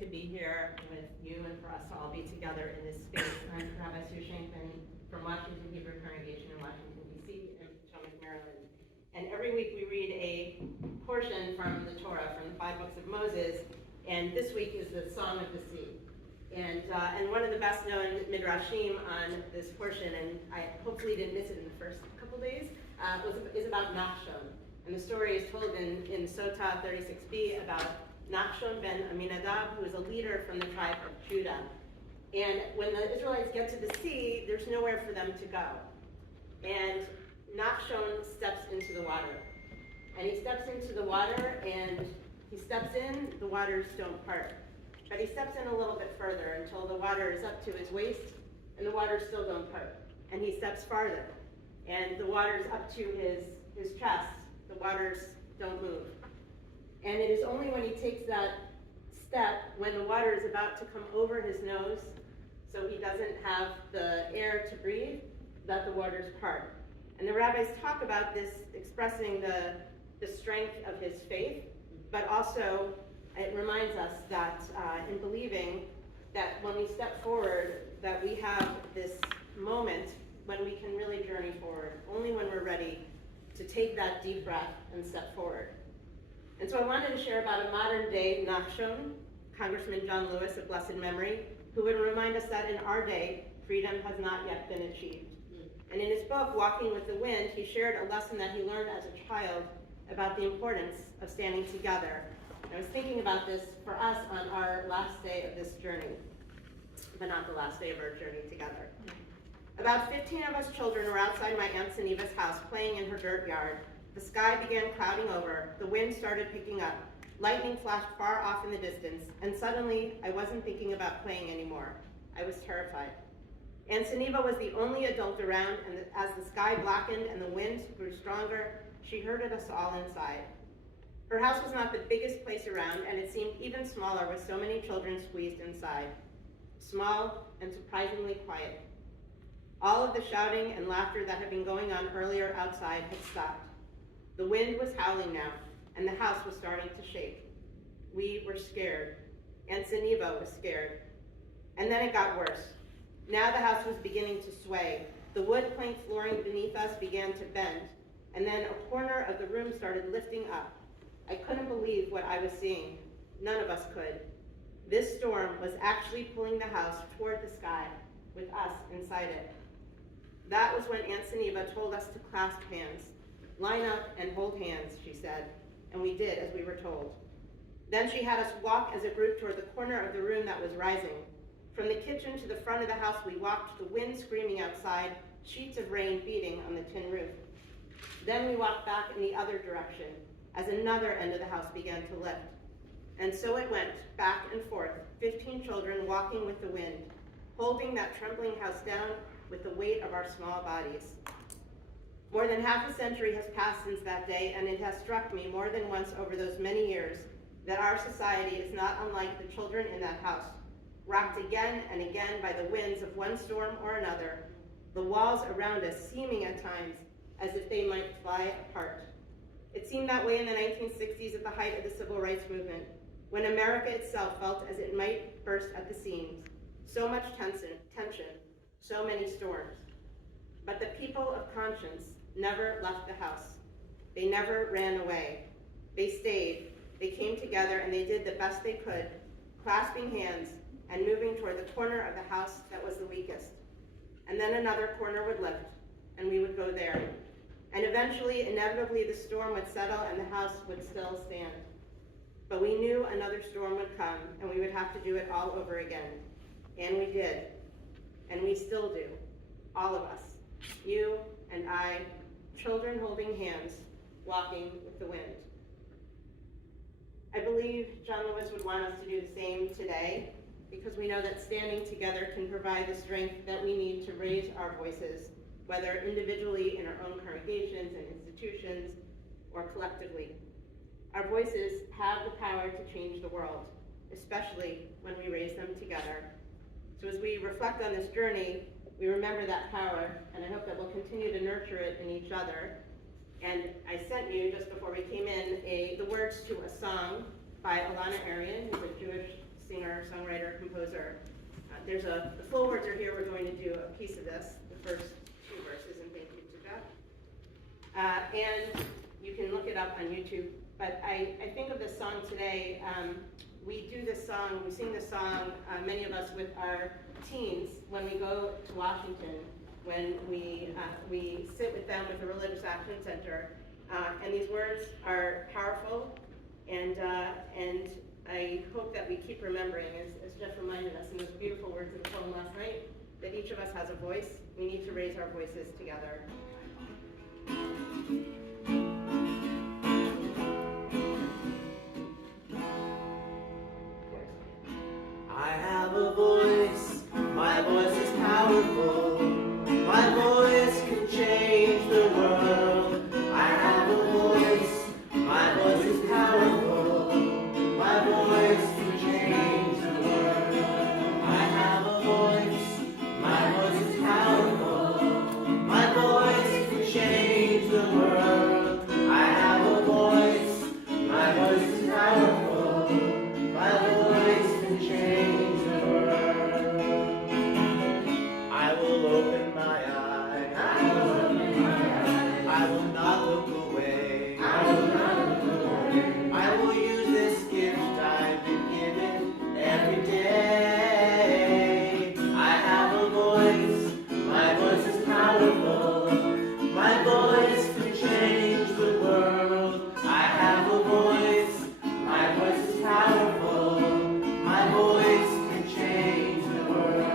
To be here with you and for us to all be together in this space. I'm Rabbi Shankman from Washington Hebrew Congregation in Washington, D.C. and Potomac, Maryland. And every week we read a portion from the Torah, from the 5 books of Moses, and this week is the Song of the Sea. And one of the best known midrashim on this portion, and I hopefully didn't miss it in the first couple days, is about Nachshon. And the story is told in Sotah 36b about Nachshon ben Aminadab, who is a leader from the tribe of Judah. And when the Israelites get to the sea, there's nowhere for them to go. And Nachshon steps into the water. And he steps into the water, and he steps in, the waters don't part. But he steps in a little bit further until the water is up to his waist, and the waters still don't part. And he steps farther, and the water's up to his chest. The waters don't move. And it is only when he takes that step, when the water is about to come over his nose, so he doesn't have the air to breathe, that the waters part. And the rabbis talk about this, expressing the strength of his faith, but also it reminds us that in believing that when we step forward, that we have this moment when we can really journey forward, only when we're ready to take that deep breath and step forward. And so I wanted to share about a modern day Nachshon, Congressman John Lewis of blessed memory, who would remind us that in our day, freedom has not yet been achieved. And in his book, Walking with the Wind, he shared a lesson that he learned as a child about the importance of standing together. And I was thinking about this for us on our last day of this journey, but not the last day of our journey together. About 15 of us children were outside my Aunt Saniva's house playing in her dirt yard. The sky began clouding over, the wind started picking up, lightning flashed far off in the distance, and suddenly I wasn't thinking about playing anymore. I was terrified. Aunt Saniva was the only adult around, and as the sky blackened and the wind grew stronger, she herded us all inside. Her house was not the biggest place around, and it seemed even smaller with so many children squeezed inside. Small and surprisingly quiet. All of the shouting and laughter that had been going on earlier outside had stopped. The wind was howling now, and the house was starting to shake. We were scared. Aunt Saniva was scared. And then it got worse. Now the house was beginning to sway. The wood plank flooring beneath us began to bend, and then a corner of the room started lifting up. I couldn't believe what I was seeing. None of us could. This storm was actually pulling the house toward the sky, with us inside it. That was when Aunt Saniva told us to clasp hands. Line up and hold hands, she said, and we did as we were told. Then she had us walk as a group toward the corner of the room that was rising. From the kitchen to the front of the house we walked, the wind screaming outside, sheets of rain beating on the tin roof. Then we walked back in the other direction as another end of the house began to lift. And so it went, back and forth, 15 children walking with the wind, holding that trembling house down with the weight of our small bodies. More than half a century has passed since that day, and it has struck me more than once over those many years that our society is not unlike the children in that house, rocked again and again by the winds of one storm or another, the walls around us seeming at times as if they might fly apart. It seemed that way in the 1960s at the height of the civil rights movement, when America itself felt as it might burst at the seams. So much tension, so many storms. But the people of conscience never left the house. They never ran away. They stayed, they came together, and they did the best they could, clasping hands and moving toward the corner of the house that was the weakest. And then another corner would lift, and we would go there. And eventually, inevitably, the storm would settle and the house would still stand. But we knew another storm would come, and we would have to do it all over again. And we did. And we still do. All of us. You and I, children holding hands, walking with the wind. I believe John Lewis would want us to do the same today, because we know that standing together can provide the strength that we need to raise our voices, whether individually in our own congregations and institutions, or collectively. Our voices have the power to change the world, especially when we raise them together. So as we reflect on this journey, we remember that power, and I hope that we'll continue to nurture it in each other. And I sent you, just before we came in, the words to a song by Alana Arian, who's a Jewish singer, songwriter, composer. The full words are here. We're going to do a piece of this, the first two verses, and thank you to Jeff. And you can look it up on YouTube. But I think of this song today. We do this song, we sing this song, many of us with our teens when we go to Washington, when we sit with them with the Religious Action Center. And these words are powerful, and I hope that we keep remembering, as Jeff reminded us in those beautiful words of the poem last night, that each of us has a voice. We need to raise our voices together. I have a voice, my voice is powerful, my voice can change the world. I have a voice, my voice is powerful, my voice can change the world. I have a voice, my voice is powerful, my voice can change the world. I have a voice, my voice is powerful, my voice can change the world. I will open my eyes, I will not look away.